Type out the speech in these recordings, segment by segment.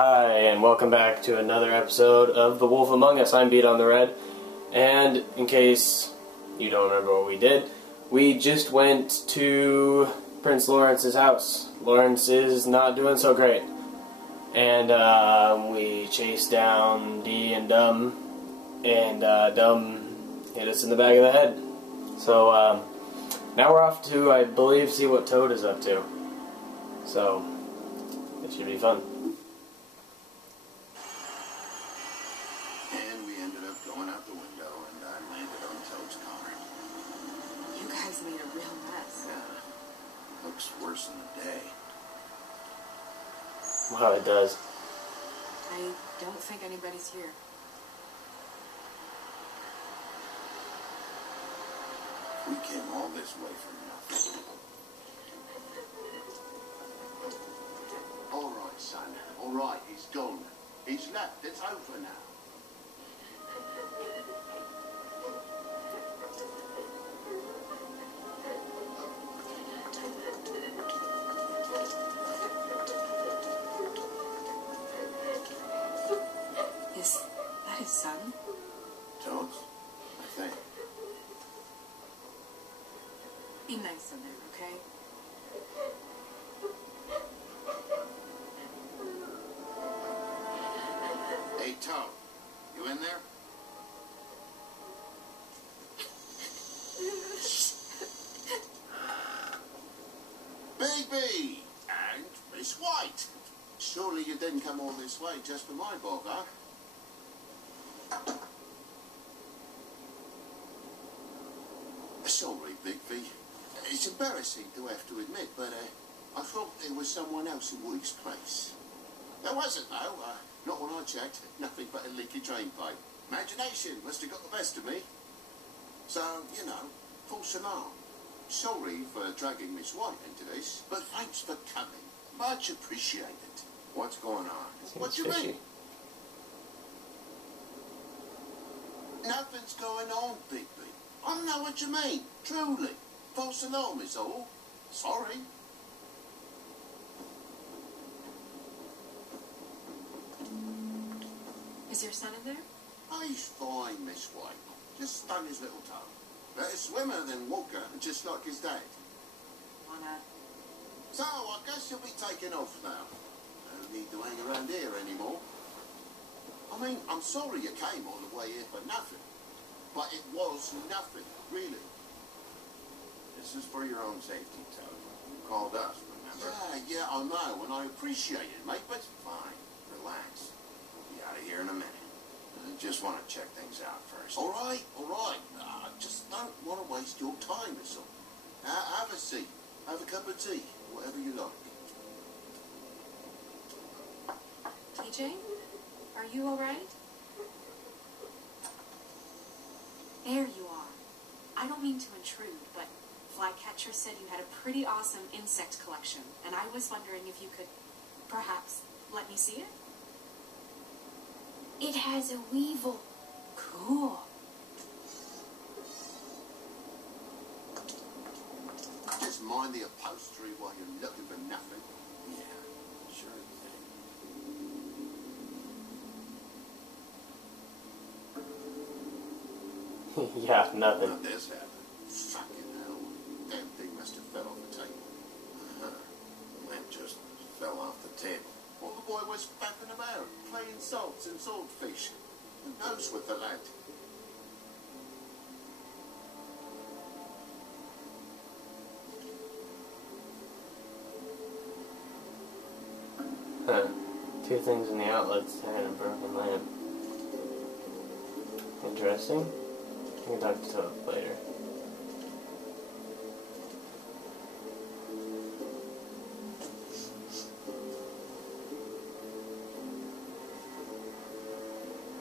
Hi, and welcome back to another episode of The Wolf Among Us. I'm Bdon The Red, and in case you don't remember what we did, we just went to Prince Lawrence's house. Lawrence is not doing so great, and we chased down Dee and Dum, and Dum hit us in the back of the head. So now we're off to, I believe, see what Toad is up to. So it should be fun. And we ended up going out the window, and I landed on Toad's car. You guys made a real mess. Yeah. Looks worse than the day. Wow, it does. I don't think anybody's here. We came all this way for nothing. All right, son. All right, he's gone. He's left. It's over now. Is that his son? Toad's? I think. Be nice in there, okay? Hey, Toad. You in there? Baby! And Miss White! Surely you didn't come all this way just for my bog, huh? Sorry, Bigby. It's embarrassing to have to admit, but I thought there was someone else in Week's place. There wasn't, though. Not when I checked. Nothing but a leaky drain pipe. Imagination must have got the best of me. So, you know, false alarm. Sorry for dragging Miss White into this, but thanks for coming. Much appreciated. What's going on? What do you mean? Nothing's going on, Bigby. I don't know what you mean. Truly. False alarm is all. Sorry. Is your son in there? Oh, he's fine, Miss White. Just stung his little toe. Better swimmer than walker, just like his dad. Why not? So, I guess you'll be taking off now. No need to hang around here anymore. I mean, I'm sorry you came all the way here for nothing. But it was nothing, really. This is for your own safety, Toad. You called us, remember? Yeah, I know, and I appreciate it, mate, but fine. Relax. We'll be out of here in a minute. I just want to check things out first. All right, all right. I just don't want to waste your time, that's all. Have a seat. Have a cup of tea. Whatever you like. TJ? Are you alright? There you are. I don't mean to intrude, but Flycatcher said you had a pretty awesome insect collection, and I was wondering if you could perhaps let me see it? It has a weevil. Cool. Just mind the upholstery while you're looking for nothing. Yeah, sure thing. Yeah, nothing. How'd this happen? Fucking hell. Damn thing must have fell off the table. The lamp just fell off the table. Well, the boy was fapping about, playing salts and swordfish. Who knows with the lad? Huh. Two things in the outlets and a broken lamp. Interesting. I can talk to Toad later.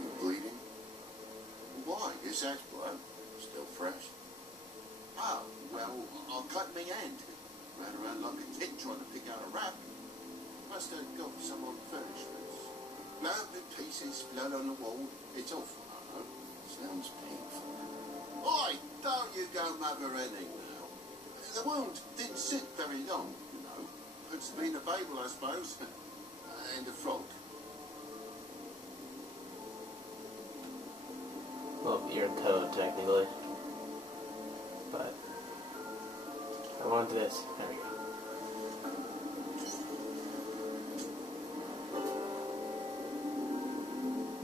You bleeding? Why? Is that blood? Still fresh? Oh, well, I'll cut me hand. Ran around like a kid trying to pick out a wrap. Must have got some unfinished bits. Blood in pieces, blood on the wall. It's awful, I know. Sounds painful. Oi, don't you go mother-inning now. The wound didn't sit very long, you know. Puts me in a Bible, I suppose. And a frog. you're a toad, technically. But I want this. There we go.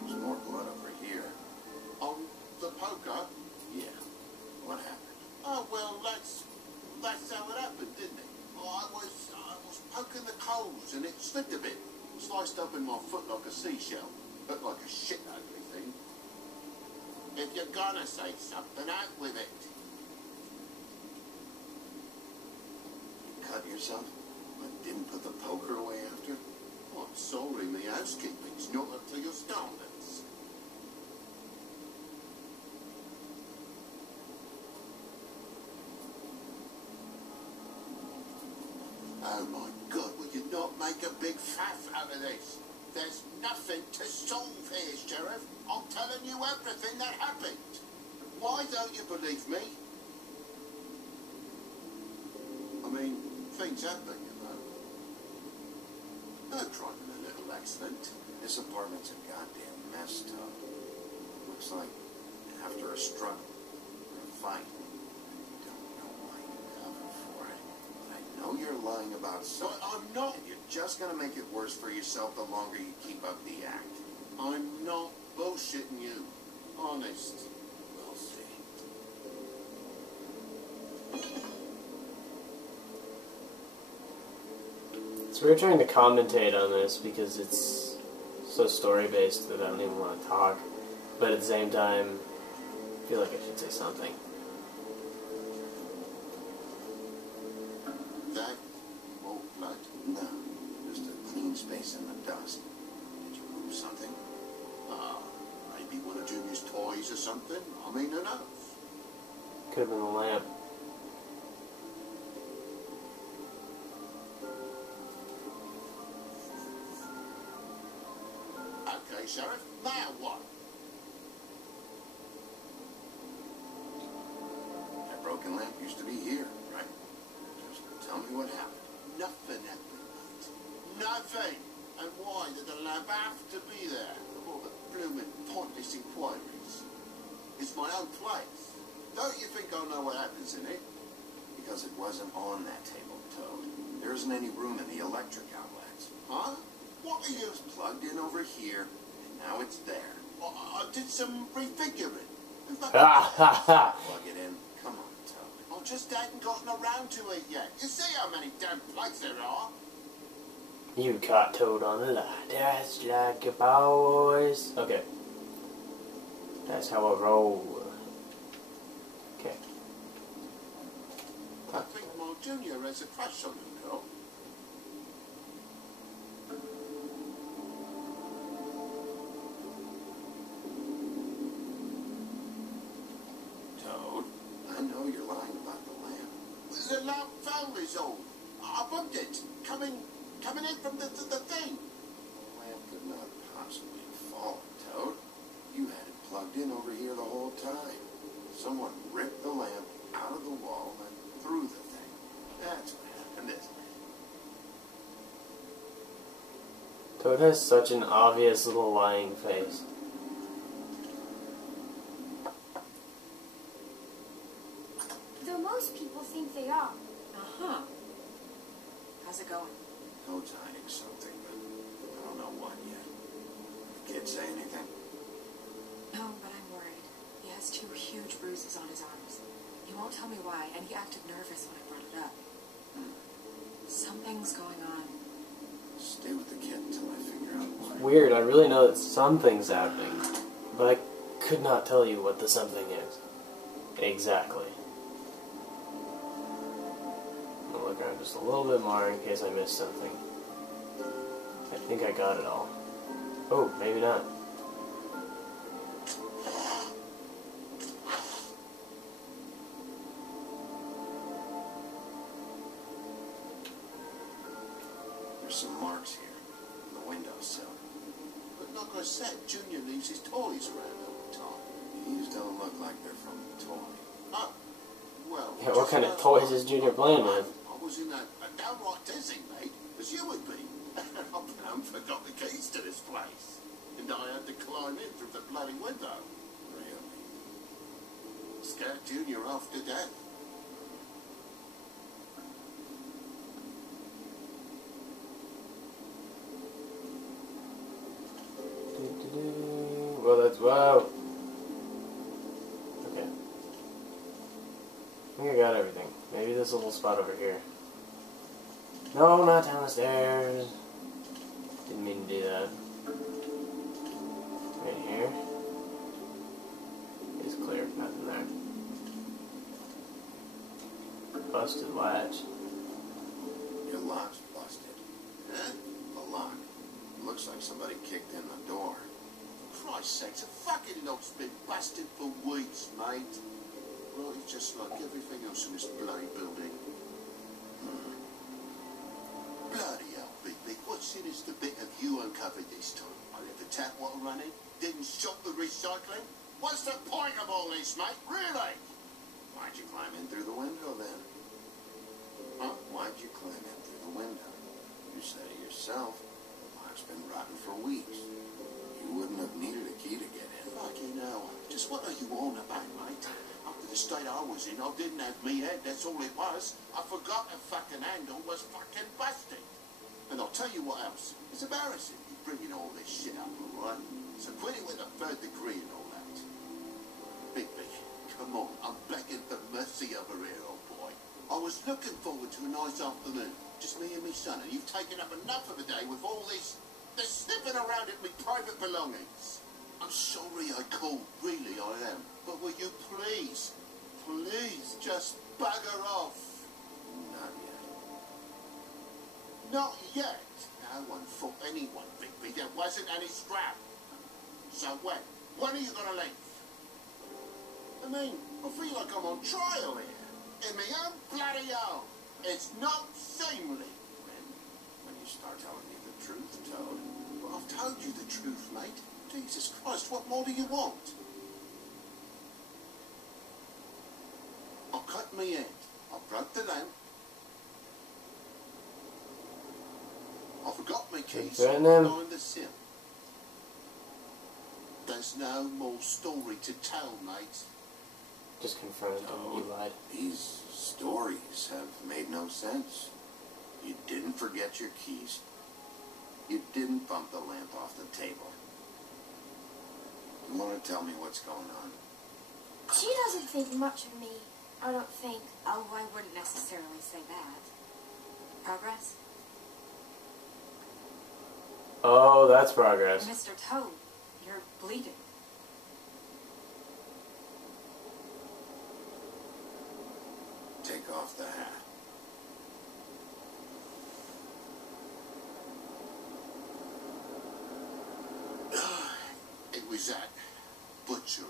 There's more blood over here. On the poker? Yeah. What happened? Oh, well, that's how it happened, didn't it? I was poking the coals and it slipped a bit. Sliced up in my foot like a seashell. Looked like a shit ugly thing. If you're gonna say something, out with it. You cut yourself, but didn't put the poker away after? Oh, I'm sorry, my housekeeping's not up to your standards. Oh my God, will you not make a big faff out of this? There's nothing to solve here, Sheriff. I'm telling you everything that happened. Why don't you believe me? I mean, things happen, you know. No crime in a little accident. This apartment's a goddamn mess, Todd. Looks like after a struggle or a fight. I don't know why you cover for it. But I know you're lying about something. But I'm not. And you're just gonna make it worse for yourself the longer you keep up the act. I'm not bullshitting you. Honest. We'll see. So we were trying to commentate on this because it's so story-based that I don't even want to talk. But at the same time, I feel like I should say something. That won't blood? No. Just a clean space in the dust. Did you move something? Maybe one of Junior's toys or something? I mean, who knows? Could have been the lamp. Okay, Sheriff, now what? That broken lamp used to be here, right? Just tell me what happened. Nothing happened, mate. Nothing! And why did the lamp have to be there? All the blooming pointless inquiries. It's my own place. Don't you think I know what happens in it? Because it wasn't on that table, Toad. There isn't any room in the electric outlets. Huh? What are you? It's plugged in over here, and now it's there. I did some refiguring. Ha ha ha! Plug it in. Come on, Toad. I just hadn't gotten around to it yet. You see how many damn plugs there are? You caught Toad on the lie. That's like a boys. Okay. That's how I roll. Okay. I think my Junior has a crush on the girl. Toad, I know you're lying about the lamp. The lamp fell is all. I bumped it. Coming in from the thing. The lamp could not possibly have fallen, Toad. You had it plugged in over here the whole time. Someone ripped the lamp out of the wall and threw the thing. That's what happened, isn't it? Toad has such an obvious little lying face. Though most people think they are. Uh-huh. How's it going? Toad's hiding something, but I don't know what yet. Kid say anything? No, but I'm worried. He has 2 huge bruises on his arms. He won't tell me why, and he acted nervous when I brought it up. Something's going on. Stay with the kid until I figure out why. Weird, I really know that something's happening, but I could not tell you what the something is. Exactly. I'm gonna look around just a little bit more in case I missed something. I think I got it all. Oh, maybe not. There's some marks here on the windowsill. But like I said, Junior leaves his toys around all the time. These don't look like they're from a toy. Oh, well... Yeah, what kind of toys is Junior playing with? I was in a downright dizzy, mate, as you would be. I forgot the keys to this place. And I had to climb in through the bloody window. Really? Scared Junior off to death. Well, that's wow. Okay. I think I got everything. Maybe this little spot over here. No, not down the stairs. Didn't mean to do that. Right here. It's clear. Nothing there. Busted latch. Your lock's busted. Eh? The lock. Looks like somebody kicked in the door. For Christ's sakes, a fucking lock's been busted for weeks, mate. Well, it's just like everything else in this bloody building. Bloody hell, Big Big. What sinister bit have you uncovered this time? I left the tap water running, didn't stop the recycling. What's the point of all this, mate? Really? Why'd you climb in through the window then? Huh? Why'd you climb in through the window? You said it yourself. The lock's been rotten for weeks. You wouldn't have needed a key to get in. Fucking hell. Just what are you on about, mate? After the state I was in, I didn't have me head, that's all it was. I forgot the fucking handle was fucking busted. And I'll tell you what else. It's embarrassing you bringing all this shit up, alright? So quit it with a third degree and all that. Big Big, come on, I'm begging for mercy over here, old boy. I was looking forward to a nice afternoon, just me and me son, and you've taken up enough of the day with all this sniffing around at me private belongings. I'm sorry I called, really I am. But will you please, just bugger off? Not yet. Not yet? No one fought anyone, Big B. There wasn't any scrap. So when? When are you going to leave? I mean, I feel like I'm on trial here. In my own bloody own. It's not seemly. When you start telling me the truth, Toad. Well, I've told you the truth, mate. Jesus Christ, what more do you want? I cut me end. I broke the lamp. I forgot my keys behind the sill. There's no more story to tell, mate. Just confirmed you lied. These stories have made no sense. You didn't forget your keys. You didn't bump the lamp off the table. You want to tell me what's going on? She doesn't think much of me, I don't think. Oh, I wouldn't necessarily say that. Progress? Oh, that's progress. Mr. Toad, you're bleeding. Take off the hat. It was that butcher,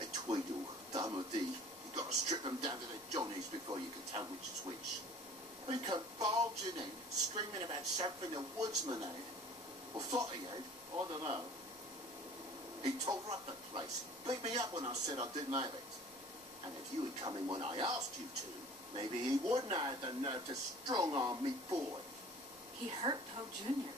a Tweedle, Damo D. You got to strip them down to their johnnies before you can tell which is which. He come barging in, screaming about something the woodsman had. Or thought he had, I don't know. He tore up the place, beat me up when I said I didn't have it. And if you had come in when I asked you to, maybe he wouldn't have had the nerve to strong-arm me boy. He hurt Toad Jr.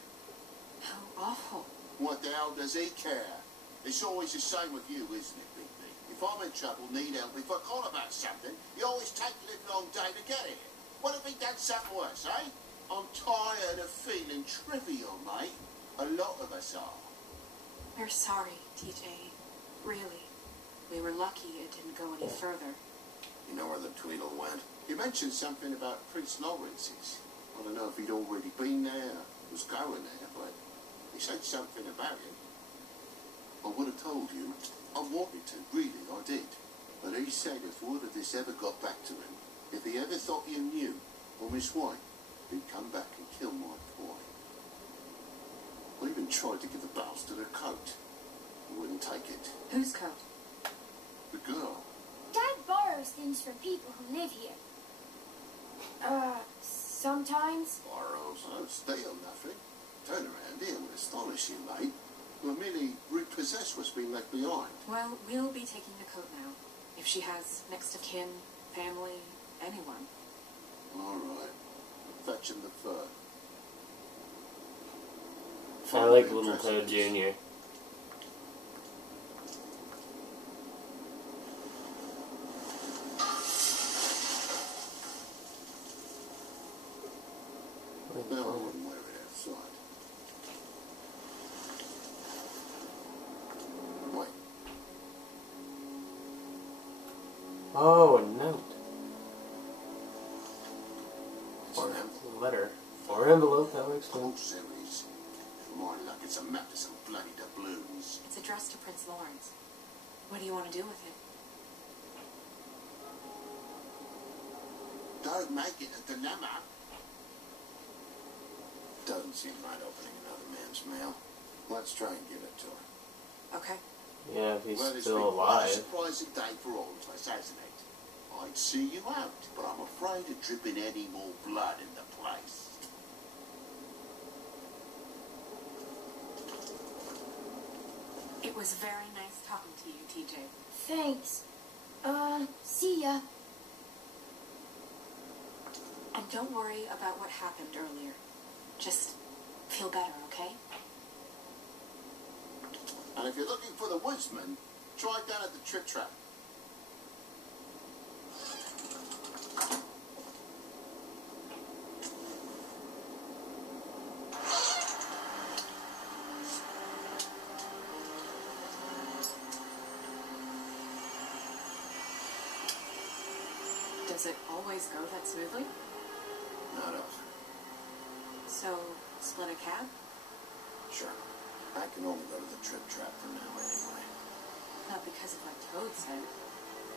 How awful. What the hell does he care? It's always the same with you, isn't it, Big B? If I'm in trouble, need help, if I call about something, you always take a little long day to get here. What if he done something worse, eh? I'm tired of feeling trivial, mate. A lot of us are. We're sorry, TJ. Really. We were lucky it didn't go any further. You know where the Tweedle went? You mentioned something about Prince Lawrence's. I don't know if he'd already been there, was going there, but he said something about it. I would have told you. I wanted to, really, I did. But he said if word of this ever got back to him, if he ever thought you knew, or Miss White, he'd come back and kill my boy. I even tried to give the bastard a coat. He wouldn't take it. Whose coat? The girl. Dad borrows things from people who live here. Sometimes. Borrows? Don't steal nothing. Turn around here would astonish you, mate. We'll merely repossess what's been left behind. Well, we'll be taking the coat now. If she has next of kin, family, anyone. All right. Fetch him the fur. I like Little Toad Jr. Oh, a note. It's an Or envelope. a letter. Or an envelope, that works Of too. course there is. More luck, it's a map to some bloody doubloons. It's addressed to Prince Lawrence. What do you want to do with it? Don't make it a dilemma. Doesn't seem right opening another man's mail. Let's try and give it to her. Okay. Yeah, if he's Well, it's still been quite a alive. surprising day for all to assassinate. I'd see you out, but I'm afraid of dripping any more blood in the place. It was very nice talking to you, TJ. Thanks. See ya. And don't worry about what happened earlier. Just feel better, okay? And if you're looking for the woodsman, try down at the Trip Trap. Does it always go that smoothly? Not often. So, split a cab? Sure. I can only go to the Trip Trap for now anyway. Not because of what Toad said.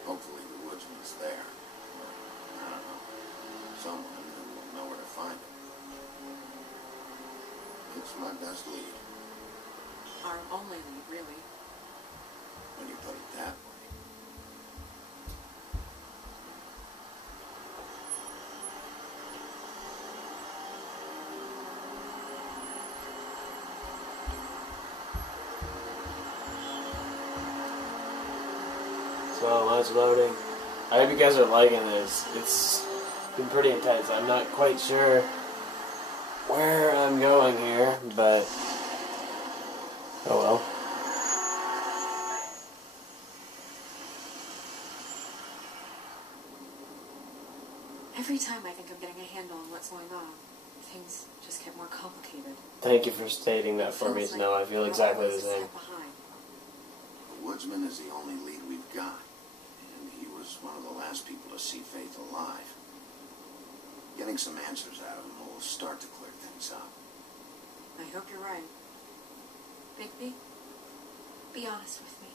Hopefully the woodsman's there. Or, I don't know, someone who will know where to find him. It's my best lead, Our only lead, really. when you put it that way. So, mine's loading. I hope you guys are liking this. It's been pretty intense. I'm not quite sure where I'm going here, but oh well. Every time I think I'm getting a handle on what's going on, things just get more complicated. Thank you for stating that for me, Snow. I feel we're exactly the always a same. step behind. The woodsman is the only lead we've got, and he was one of the last people to see Faith alive. Getting some answers out of him will start to clear things up. I hope you're right. Bigby, be honest with me.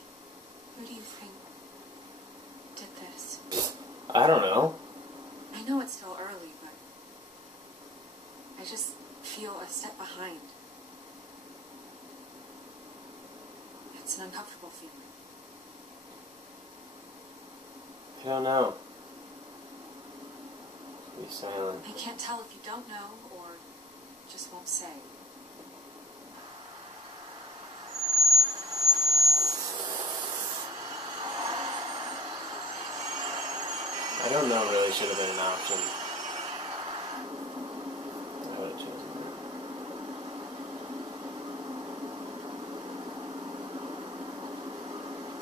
Who do you think did this? I don't know. I know it's still early, but I just feel a step behind. It's an uncomfortable feeling. I don't know. Be silent. I can't tell if you don't know or just won't say. I don't know really should have been an option. I would have chosen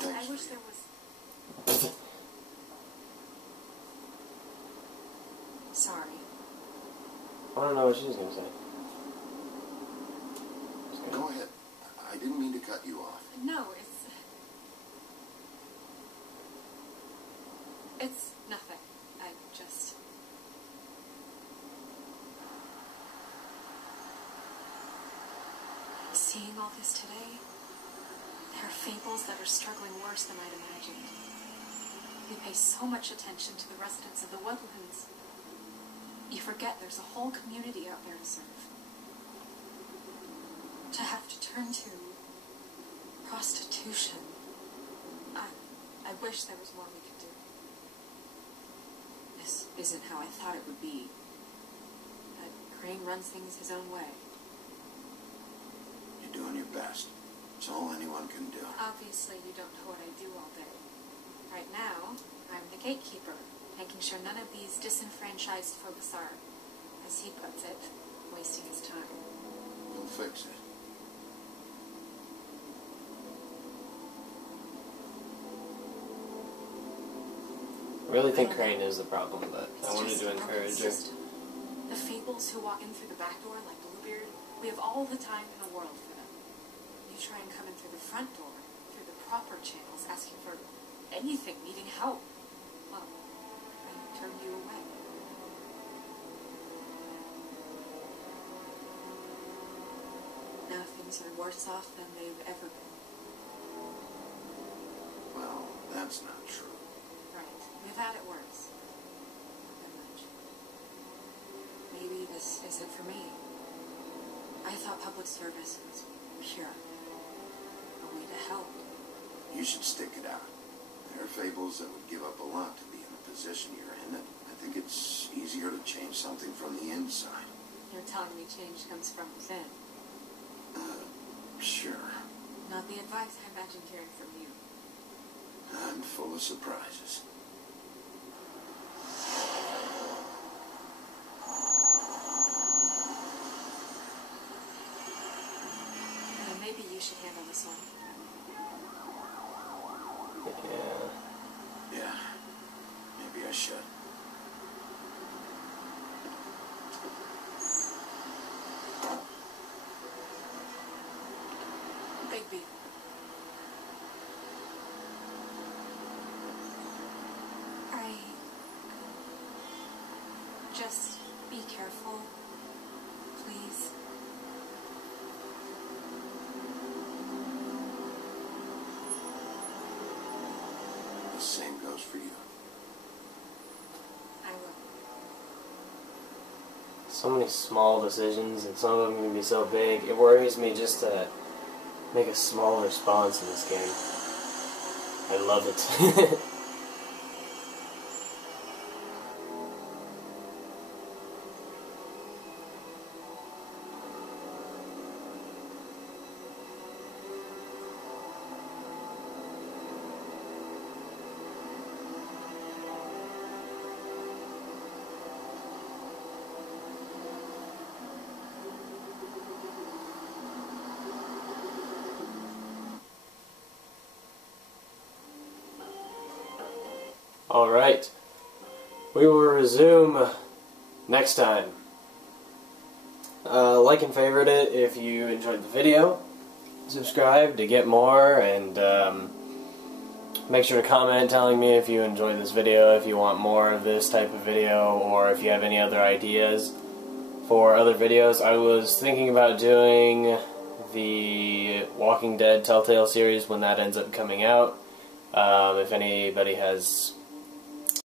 Thanks I for wish you. there was... Sorry. that. I don't know what she was going to say. Just Go ahead. I didn't mean to cut you off. No, it's nothing. I just... Seeing all this today, there are fables that are struggling worse than I'd imagined. We pay so much attention to the residents of the woodlands. You forget there's a whole community out there to serve. To have to turn to prostitution. I wish there was more we could do. This isn't how I thought it would be. But Crane runs things his own way. You're doing your best. It's all anyone can do. Obviously, you don't know what I do all day. Right now, I'm the gatekeeper, making sure none of these disenfranchised folks are, as he puts it, wasting his time. We'll fix it. I really think Crane is the problem, but It's I wanted just to a broken encourage her. system. The fables who walk in through the back door like Bluebeard, we have all the time in the world for them. You try and come in through the front door, through the proper channels, asking for anything, needing help. well, I turned you away. Now things are worse off than they've ever been. Well, that's not true. Right. We've had it worse. Not much. Maybe this isn't for me. I thought public service was pure. A way to help. You should stick it out. There are fables that would give up a lot to be in the position you're in. I think it's easier to change something from the inside. You're telling me change comes from within. Sure. Not the advice I imagined hearing from you. I'm full of surprises. Maybe you should handle this one. Yeah, maybe I should. Bigby. Just be careful, please. The same goes for you. I will. So many small decisions, and some of them can be so big. It worries me just to make a small response in this game. I love it. Alright, we will resume next time. Like and favorite it if you enjoyed the video. Subscribe to get more, and make sure to comment telling me if you enjoyed this video, if you want more of this type of video, or if you have any other ideas for other videos. I was thinking about doing the Walking Dead Telltale series when that ends up coming out. If anybody has